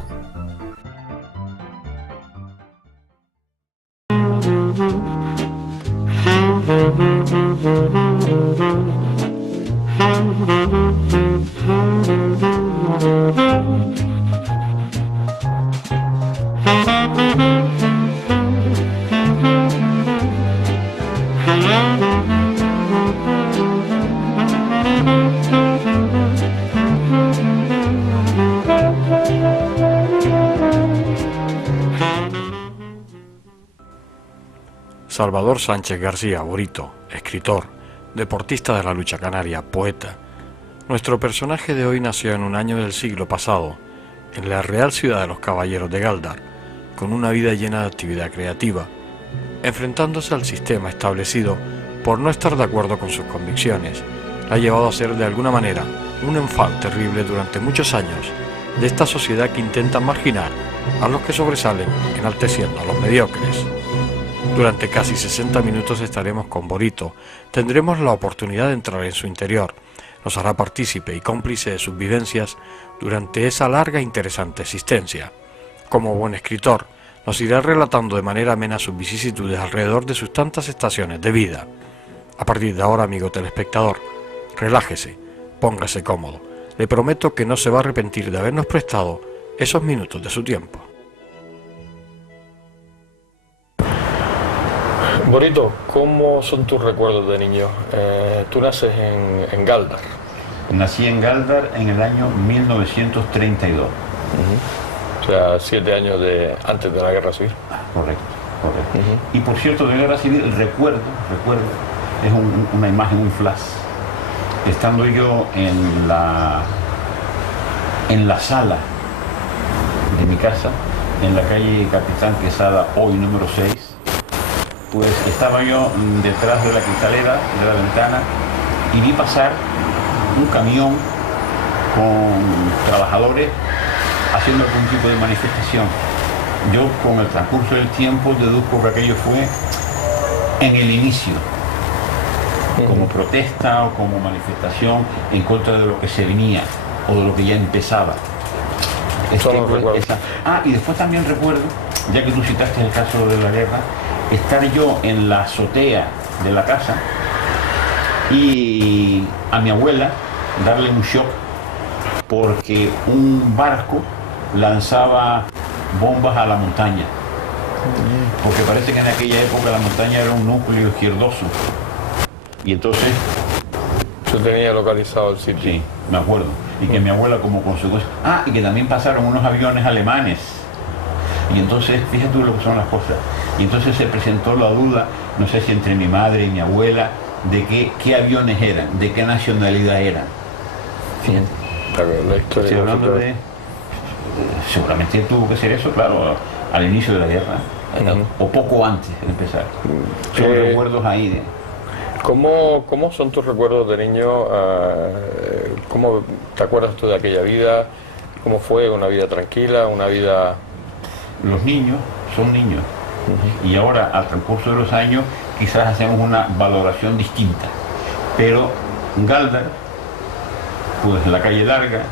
Salvador Sánchez García, Borito, escritor, deportista de la lucha canaria, poeta. Nuestro personaje de hoy nació en un año del siglo pasado, en la Real Ciudad de los Caballeros de Gáldar, con una vida llena de actividad creativa, enfrentándose al sistema establecido por no estar de acuerdo con sus convicciones. La ha llevado a ser de alguna manera un enfant terrible durante muchos años de esta sociedad que intenta marginar a los que sobresalen, enalteciendo a los mediocres. Durante casi 60 minutos estaremos con Borito. Tendremos la oportunidad de entrar en su interior. Nos hará partícipe y cómplice de sus vivencias durante esa larga e interesante existencia. Como buen escritor, nos irá relatando de manera amena sus vicisitudes alrededor de sus tantas estaciones de vida. A partir de ahora, amigo telespectador, relájese, póngase cómodo. Le prometo que no se va a arrepentir de habernos prestado esos minutos de su tiempo. Borito, ¿cómo son tus recuerdos de niño? Tú naces en Gáldar. Nací en Gáldar en el año 1932. O sea, 7 años antes de la Guerra Civil. Correcto. Y por cierto, de la Guerra Civil recuerdo, es una imagen, un flash. Estando yo en la sala de mi casa, en la calle Capitán Quesada, hoy número 6, pues estaba yo detrás de la cristalera de la ventana y vi pasar un camión con trabajadores haciendo algún tipo de manifestación. Yo, con el transcurso del tiempo, deduzco que aquello fue en el inicio, como protesta o como manifestación en contra de lo que se venía o de lo que ya empezaba. Y después también recuerdo, ya que tú citaste el caso de la guerra, estar yo en la azotea de la casa y a mi abuela darle un shock porque un barco lanzaba bombas a la montaña. Porque parece que en aquella época la montaña era un núcleo izquierdoso. Y entonces... Yo tenía localizado el sitio. Sí, me acuerdo. Y que mi abuela como consecuencia... Ah, y que también pasaron unos aviones alemanes. Y entonces, fíjate tú lo que son las cosas. Y entonces se presentó la duda, no sé si entre mi madre y mi abuela, de qué aviones eran, de qué nacionalidad eran. Fíjate. La historia. Estoy hablando de... Seguramente tuvo que ser eso, claro, al inicio de la guerra. O poco antes de empezar. Son recuerdos ahí de... ¿Cómo son tus recuerdos de niño? ¿Cómo te acuerdas tú de aquella vida? ¿Cómo fue? ¿Una vida tranquila? ¿Una vida...? Los niños son niños. Y ahora, al transcurso de los años, quizás hacemos una valoración distinta. Pero Galdar, pues la calle larga,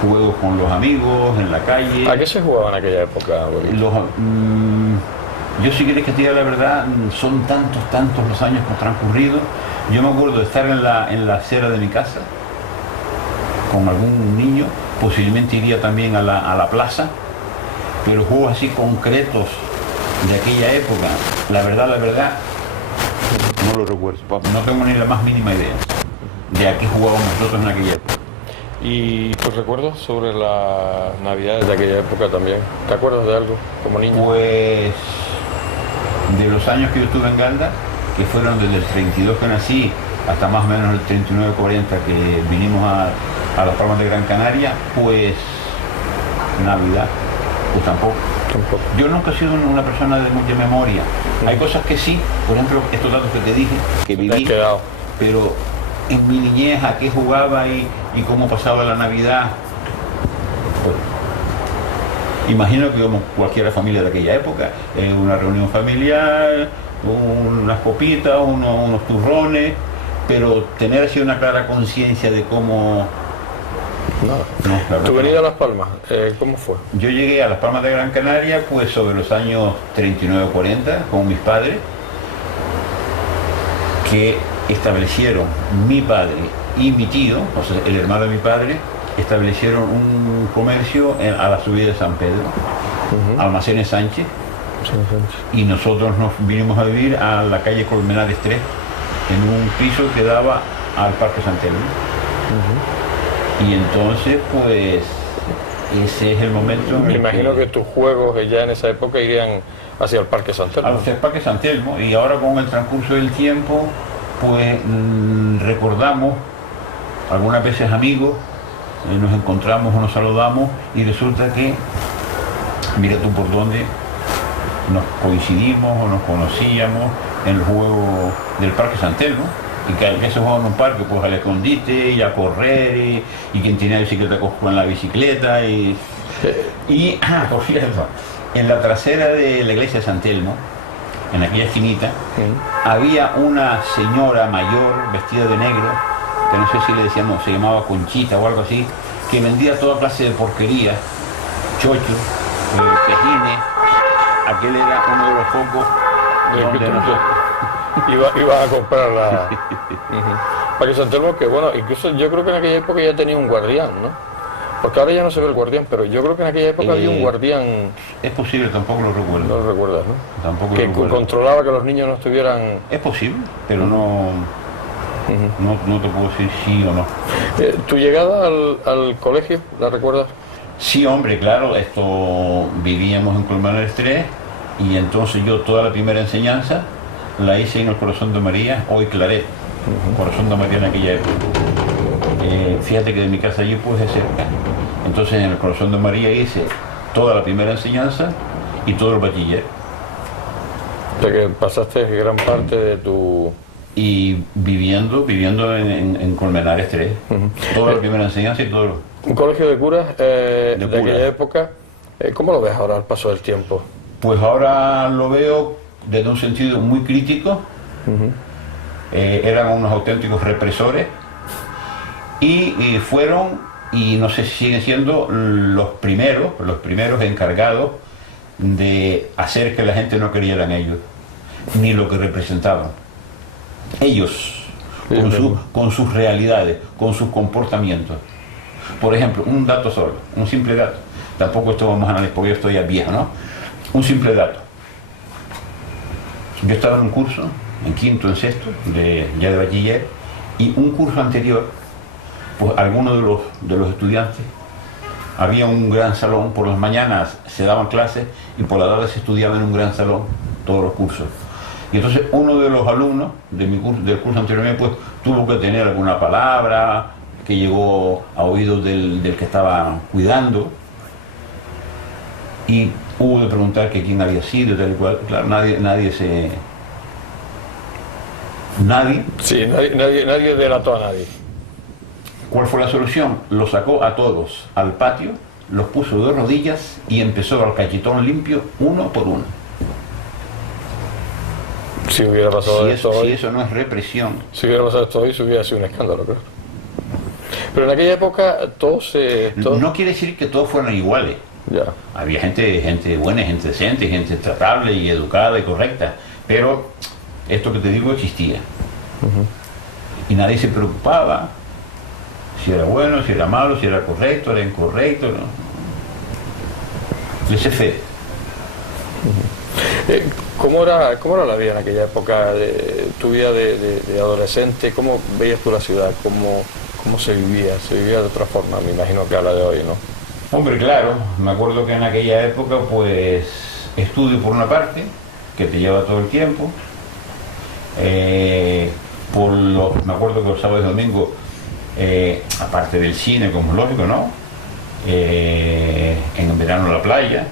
juegos con los amigos en la calle. ¿A qué se jugaba en aquella época, abuelito? Yo si quieres que te diga la verdad, son tantos los años que han transcurrido. Yo me acuerdo de estar en la acera de mi casa con algún niño, posiblemente iría también a la plaza, pero juegos así concretos de aquella época, la verdad, no lo recuerdo. No tengo ni la más mínima idea de a qué jugábamos nosotros en aquella época. ¿Y tus recuerdos sobre las navidades de aquella época también? ¿Te acuerdas de algo como niño? Pues de los años que yo estuve en Galdar, que fueron desde el 32 que nací hasta más o menos el 39-40 que vinimos a las Palmas de Gran Canaria, pues Navidad, pues tampoco. Yo nunca he sido una persona de mucha memoria. Hay cosas que sí, por ejemplo, estos datos que te dije, que viví, pero en mi niñez a qué jugaba y cómo pasaba la Navidad, pues, imagino que como cualquier familia de aquella época, en una reunión familiar, unas copitas, unos turrones, pero tener así una clara conciencia de cómo... No, ¿Tu venida a Las Palmas, cómo fue? Yo llegué a Las Palmas de Gran Canaria pues sobre los años 39-40 con mis padres, que establecieron mi padre y mi tío, o sea, el hermano de mi padre, establecieron un comercio a la subida de San Pedro, Almacenes Sánchez, y nosotros nos vinimos a vivir a la calle Colmenares 3, en un piso que daba al Parque San Telmo. Y entonces, pues, ese es el momento en Me el imagino que tus juegos ya en esa época irían hacia el Parque San Telmo. Hacia el Parque San Telmo, y ahora con el transcurso del tiempo, pues recordamos, algunas veces amigos, nos encontramos o nos saludamos, y resulta que, mira tú por dónde nos coincidimos o nos conocíamos en el juego del Parque San Telmo. Y que se jugaba en un parque, pues al escondite y a correr, y quien tenía bicicleta con la bicicleta, por cierto, en la trasera de la iglesia de San Telmo, en aquella esquinita, había una señora mayor vestida de negro, que no sé si le decíamos, se llamaba Conchita o algo así, que vendía toda clase de porquería, chochos, pejines. Aquel era uno de los focos donde nosotros... Iba a comprar la... Parque San Telmo, que bueno, incluso yo creo que en aquella época ya tenía un guardián, ¿no? Porque ahora ya no se ve el guardián, pero yo creo que en aquella época había un guardián... Es posible, tampoco lo recuerdo. No lo recuerdas, ¿no? Tampoco que lo recuerdo. Controlaba que los niños no estuvieran... Es posible, pero no te puedo decir sí o no. ¿Tu llegada al colegio, la recuerdas? Sí, hombre, claro, vivíamos en Colmenares 3, y entonces yo toda la primera enseñanza la hice en el Corazón de María, hoy Claret, Corazón de María en aquella época. Fíjate que de mi casa allí pues es cerca. Entonces en el Corazón de María hice toda la primera enseñanza y todo el bachiller. O sea que pasaste gran parte de tu... Y viviendo en Colmenares 3, toda la primera enseñanza y todo lo... Un colegio de curas de aquella época, ¿cómo lo ves ahora al paso del tiempo? Pues ahora lo veo desde un sentido muy crítico. Eran unos auténticos represores y fueron, y no sé si siguen siendo, los primeros encargados de hacer que la gente no creyera en ellos, ni lo que representaban. Ellos, con sus realidades, con sus comportamientos. Por ejemplo, un dato solo, un simple dato. Tampoco esto vamos a analizar porque yo estoy ya viejo, ¿no? Un simple dato. Yo estaba en un curso, en quinto, en sexto, ya de bachiller, y un curso anterior, pues algunos de los estudiantes, había un gran salón, por las mañanas se daban clases y por la tarde se estudiaba en un gran salón todos los cursos. Y entonces uno de los alumnos de del curso anterior pues tuvo que tener alguna palabra que llegó a oídos del que estaba cuidando, y hubo de preguntar que quién había sido, tal y cual. Claro, nadie delató a nadie. ¿Cuál fue la solución? Los sacó a todos al patio, los puso de rodillas y empezó al cachetón limpio, uno por uno. Si hubiera pasado si eso no es represión. Si hubiera pasado esto hoy, se hubiera sido un escándalo, claro. Pero en aquella época todos... No quiere decir que todos fueran iguales. Ya. Había gente buena, gente decente, gente tratable y educada y correcta, pero esto que te digo existía. Y nadie se preocupaba si era bueno, si era malo, si era correcto, era incorrecto, ¿no? Laissez-faire. ¿Cómo era la vida en aquella época, tu vida de adolescente? ¿Cómo veías tú la ciudad? ¿Cómo se vivía? Se vivía de otra forma, me imagino que a la de hoy, ¿no? Hombre, claro, me acuerdo que en aquella época, pues, estudio por una parte, que te lleva todo el tiempo. Me acuerdo que los sábados y domingos, aparte del cine, como es lógico, ¿no? En verano la playa.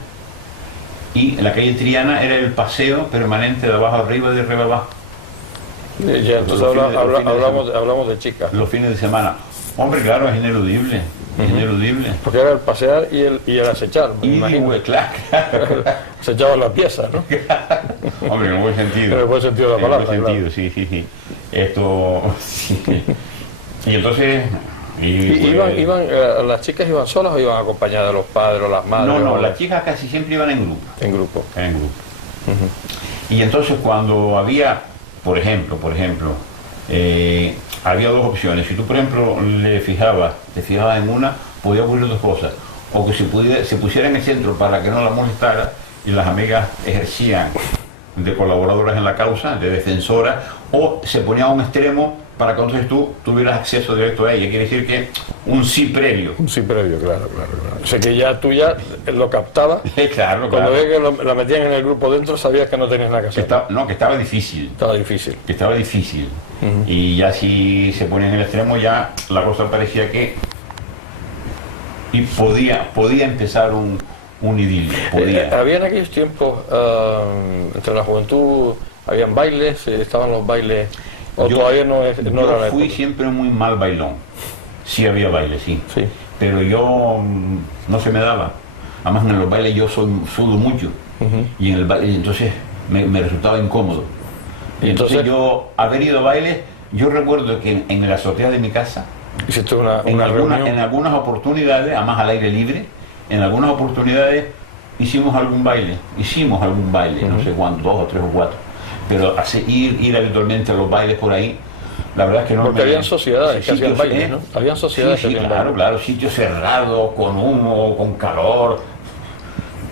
Y en la calle Triana era el paseo permanente de abajo arriba y de arriba abajo. Ya, entonces hablamos de chicas. Los fines de semana. Hombre, claro, es ineludible. Es ineludible. Porque era el pasear y el acechar, me imagino. Claro. Acechaban las piezas, ¿no? Hombre, en el buen sentido. En el buen sentido de la palabra. En el buen sentido, claro. Sí. Esto... Sí. Y entonces... ¿Las chicas iban solas o iban acompañadas de los padres o las madres? No, las chicas casi siempre iban en grupo. En grupo. Y entonces cuando había, por ejemplo, había dos opciones. Si tú, por ejemplo, te fijabas en una, podía ocurrir dos cosas. O que se pusiera en el centro para que no la molestara y las amigas ejercían de colaboradoras en la causa, de defensoras, o se ponía a un extremo para que entonces tú tuvieras acceso directo a ella. Quiere decir que un sí previo. Un sí previo, claro. O sea que ya tú lo captabas. Claro. Cuando veías que la metían en el grupo dentro, sabías que no tenías nada que hacer. Que estaba difícil. Que estaba difícil. Y ya si se ponía en el extremo, ya la cosa parecía que... Y podía empezar un idilio. Había en aquellos tiempos, entre la juventud, habían bailes, estaban los bailes... todavía no era la fui época. Siempre muy mal bailón. Sí había baile, sí. Pero yo no se me daba. Además en los bailes yo sudo mucho. Y en el baile entonces me resultaba incómodo. Y entonces yo, haber ido a bailes, yo recuerdo que en la azotea de mi casa, hiciste en algunas oportunidades, además al aire libre, en algunas oportunidades hicimos algún baile, no sé cuánto, 2 o 3 o 4. Pero ir habitualmente a los bailes por ahí, la verdad es que no. Porque habían sociedades que hacían bailes, ¿no? Habían sociedades que hacían bailes. Claro, sitios cerrados, con humo, con calor.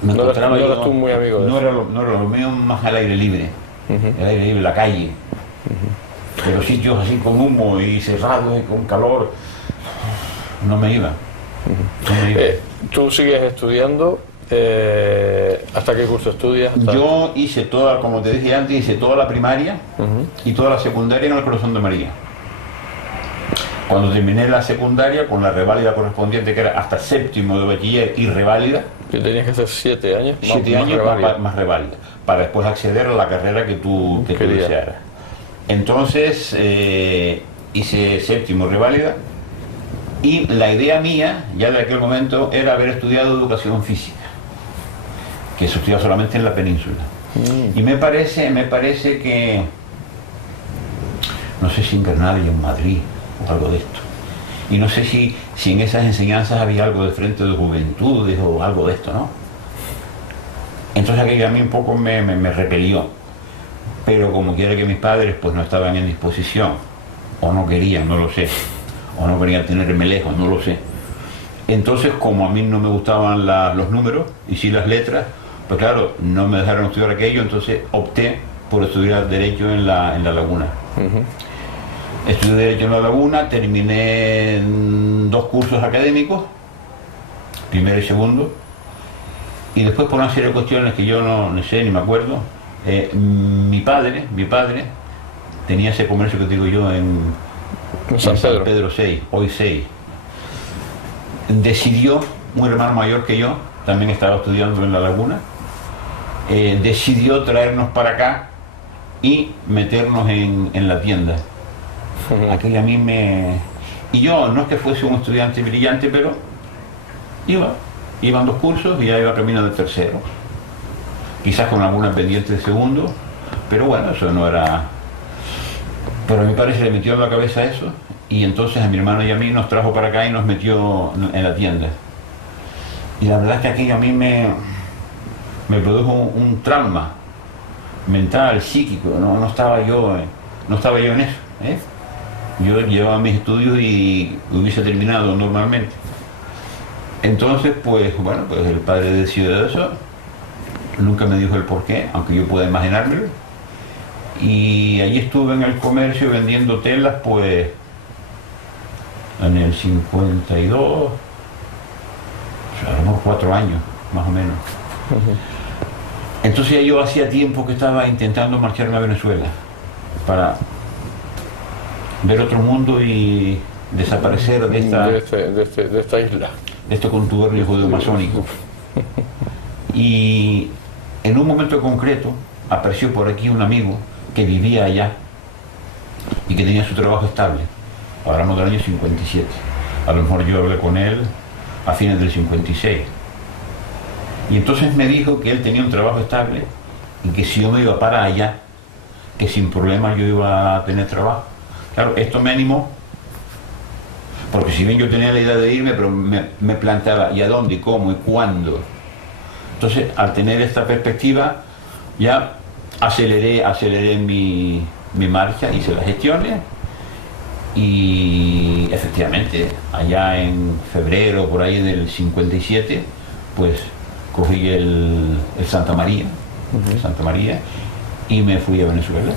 No eras tú muy amigo de eso. No era lo mío, más al aire libre. El aire libre, la calle. Pero sitios así con humo y cerrados y con calor, no me iba. ¿Tú sigues estudiando? ¿Hasta qué curso estudias? Yo hice como te dije antes, hice toda la primaria y toda la secundaria en el Corazón de María. Cuando terminé la secundaria, con la reválida correspondiente, que era hasta séptimo de bachiller y reválida. Que tenías que hacer 7 años. 7 años más reválida, para después acceder a la carrera que tú desearas. Entonces hice séptimo reválida, y la idea mía, ya de aquel momento, era haber estudiado educación física, que se estudia solamente en la península. Y me parece que, no sé si en Granada y en Madrid, o algo de esto. Y no sé si en esas enseñanzas había algo de frente de juventudes o algo de esto, ¿no? Entonces aquello a mí un poco me repelió. Pero como quiera que mis padres pues no estaban en disposición, o no querían, no lo sé, o no querían tenerme lejos, no lo sé. Entonces, como a mí no me gustaban los números y sí las letras, pues claro, no me dejaron estudiar aquello, entonces opté por estudiar Derecho en la Laguna. Estudié Derecho en la Laguna, terminé 2 cursos académicos, primero y segundo, y después por una serie de cuestiones que yo no sé ni me acuerdo, mi padre tenía ese comercio que digo yo en San Pedro 6, hoy 6. Decidió, un hermano mayor que yo, también estaba estudiando en la Laguna, decidió traernos para acá y meternos en la tienda. Aquello a mí y yo no es que fuese un estudiante brillante, pero iban 2 cursos y ya iba camino de tercero. Quizás con alguna pendiente de segundo, pero bueno, eso no era... Pero a mi padre se le metió en la cabeza eso, y entonces a mi hermano y a mí nos trajo para acá y nos metió en la tienda. Y la verdad es que aquello a mí me produjo un trauma mental, psíquico, no estaba yo en eso, ¿eh? Yo llevaba mis estudios y hubiese terminado normalmente. Entonces, pues bueno, pues el padre decidió eso, nunca me dijo el porqué, aunque yo pueda imaginármelo. Y allí estuve en el comercio vendiendo telas, pues en el 52, o sea, unos 4 años, más o menos. Entonces yo hacía tiempo que estaba intentando marcharme a Venezuela para ver otro mundo y desaparecer de esta isla, de este contubernio judeo masónico. Y en un momento concreto apareció por aquí un amigo que vivía allá y que tenía su trabajo estable. Hablamos del año 57. A lo mejor yo hablé con él a fines del 56. Y entonces me dijo que él tenía un trabajo estable y que si yo me iba para allá, que sin problema yo iba a tener trabajo. Claro, esto me animó, porque si bien yo tenía la idea de irme, pero me planteaba ¿y a dónde, y cómo, y cuándo? Entonces, al tener esta perspectiva, ya aceleré mi marcha, hice las gestiones y efectivamente, allá en febrero, por ahí del 57, pues cogí el Santa María, y me fui a Venezuela.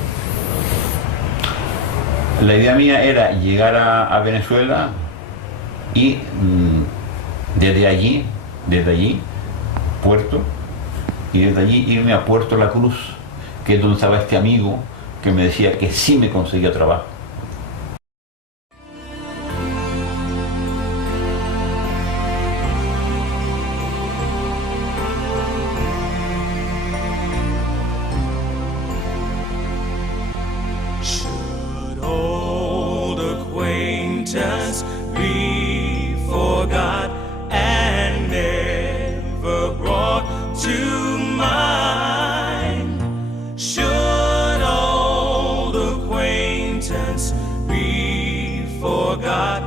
La idea mía era llegar a Venezuela y desde allí, Puerto, y desde allí irme a Puerto La Cruz, que es donde estaba este amigo que me decía que sí me conseguía trabajo. Should old acquaintance be forgot and never brought to mind? Should old acquaintance be forgot